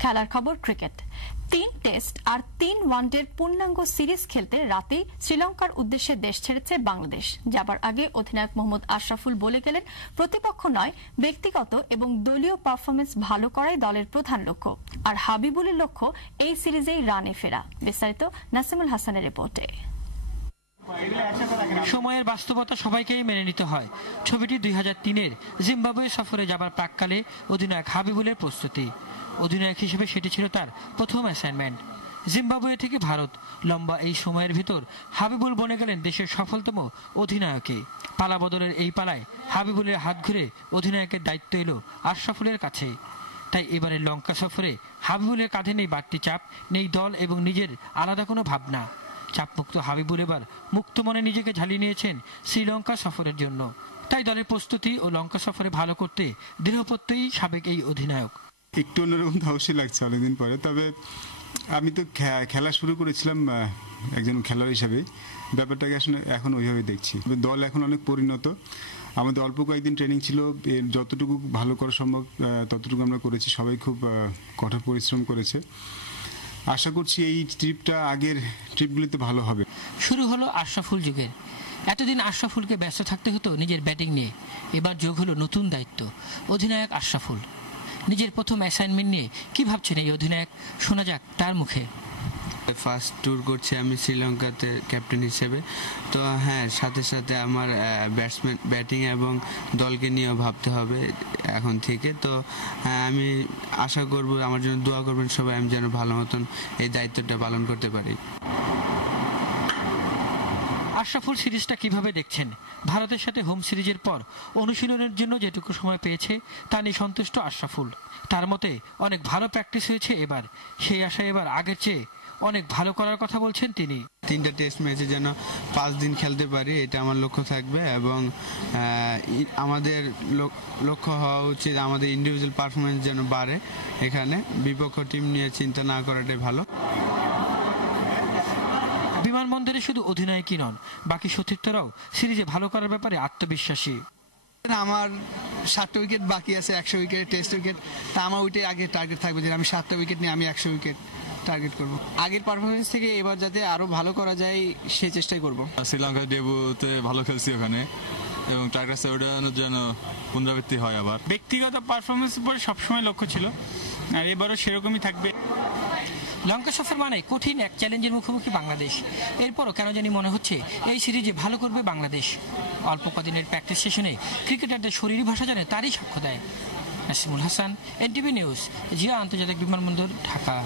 খেলার খবর cricket. 3 test আর 3 ওয়ানডের পূর্ণাঙ্গ সিরিজ খেলতে রাতেই শ্রীলঙ্কার উদ্দেশ্যে দেশ ছেড়েছে বাংলাদেশ। যাবার আগে অধিনায়ক মোহাম্মদ আশরাফুল বলে গেলেন, প্রতিপক্ষ নয়, ব্যক্তিগত এবং দলীয় পারফরমেন্স ভালো করাই দলের প্রধান লক্ষ্য। আর হাবিবুলের লক্ষ্য এই সিরিজেই রানে ফেরা। বিস্তারিত নাসিমুল হাসানের রিপোর্টে। সময়ের বাস্তবতা সবাইকেই মেনে নিতে হয়। ছবিটি 2003-এর জিম্বাবুয়ে সফরে যাবার প্রাক্কালে অধিনায়ক হাবিবুলের প্রস্তুতি। অধিনায়ক হিসেবে সেটি ছিল তার প্রথম অ্যাসাইনমেন্ট। জিম্বাবুয়ে থেকে ভারত, লম্বা এই সময়ের ভিতর হাবিবুল বনে গেলেন দেশের সফলতম অধিনায়কে। পালা বদলের এই পালায় হাবিবুলের হাত ঘুরে অধিনায়কের দায়িত্ব এলো আশরাফুলের কাছে। তাই এবারে লঙ্কা সফরে হাবিবুলের কাঁধে নেই বাড়তি চাপ, নেই দল এবং নিজের আলাদা কোনো ভাবনা। চাপমুক্ত হাবিবুল এবার মুক্ত মনে নিজেকে ঝালিয়ে নিয়েছেন শ্রীলঙ্কা সফরের জন্য। তাই দলের প্রস্তুতি ও লঙ্কা সফরে ভালো করতে দৃঢ়প্রত্যয়ী সাবেক এই অধিনায়ক। একটু অন্যরকম অবশ্যই লাগছে অনেকদিন পরে। তবে আমি তো খেলা শুরু করেছিলাম একজন খেলোয়াড় হিসেবে, ব্যাপারটাকে আসলে এখন ওইভাবে দেখছি। দল এখন অনেক পরিণত। আমাদের অল্প কয়েকদিন ট্রেনিং ছিল, যতটুকু ভালো করা সম্ভব ততটুকু আমরা করেছি। সবাই খুব কঠোর পরিশ্রম করেছে। আশা করছি এই ট্রিপটা আগের ট্রিপগুলিতে ভালো হবে। শুরু হলো আশরাফুল যুগের। এতদিন আশরাফুলকে ব্যস্ত থাকতে হতো নিজের ব্যাটিং নিয়ে। এবার যোগ হলো নতুন দায়িত্ব, অধিনায়ক আশরাফুল। নিজের প্রথম অ্যাসাইনমেন্ট নিয়ে কি ভাবছেন এই অধিনায়ক, শোনা যাক তার মুখে। ফার্স্ট ট্যুর করছি আমি শ্রীলঙ্কাতে ক্যাপ্টেন হিসেবে। তো হ্যাঁ, সাথে সাথে আমার ব্যাটিং এবং দলকে নিয়েও ভাবতে হবে এখন থেকে। তো হ্যাঁ, আমি আশা করব, আমার জন্য দোয়া করবেন সবাই, আমি যেন ভালো মতন এই দায়িত্বটা পালন করতে পারি। আশরাফুল সিরিজটা কিভাবে দেখছেন? ভারতের সাথে হোম সিরিজের পর অনুশীলনের জন্য যেটুকু সময় পেয়েছে তা নিয়ে সন্তুষ্ট আশরাফুল। তার মতে অনেক ভালো প্র্যাকটিস হয়েছে এবার। সেই আশায় এবার আগের চেয়ে অনেক ভালো করার কথা বলছেন তিনি। 3টা টেস্ট ম্যাচে যেন 5 দিন খেলতে পারি, এটা আমার লক্ষ্য থাকবে। এবং আমাদের লক্ষ্য হওয়া উচিত আমাদের ইন্ডিভিজুয়াল পারফরমেন্স যেন বাড়ে। এখানে বিপক্ষ টিম নিয়ে চিন্তা না করাটাই ভালো। বিমানবন্দরে শুধু অধিনায়কই নন, বাকি সতীর্থরাও সিরিজে ভালো করার ব্যাপারে আত্মবিশ্বাসী। আমার 7টা উইকেট বাকি আছে, 100 উইকেট টেস্ট উইকেট। তা আমার ওইটাই আগে টার্গেট থাকবে যে আমি 7টা উইকেট নিয়ে আমি 100 উইকেট টার্গেট করব। আগের পারফরমেন্স থেকে এবার যাতে আরো ভালো করা যায় সেই চেষ্টাই করব। শ্রীলঙ্কার ডেবিউতে ভালো খেলছি ওখানে, এবং টার্গেটটা ওঠানোর জন্য পুনরাবৃত্তি হয়। আবার ব্যক্তিগত পারফরমেন্সের পরে সবসময় লক্ষ্য ছিল, আর এবারও সেরকমই থাকবে। লঙ্কা সফর মানে কঠিন এক চ্যালেঞ্জের মুখোমুখি বাংলাদেশ। এরপরও কেন জানি মনে হচ্ছে এই সিরিজে ভালো করবে বাংলাদেশ। অল্প কদিনের প্র্যাকটিস সেশনে ক্রিকেটারদের শরীরী ভাষা জানে তারই সাক্ষ্য দেয়। নাসিমুল হাসান, এনটিভি নিউজ, জিয়া আন্তর্জাতিক বিমানবন্দর, ঢাকা।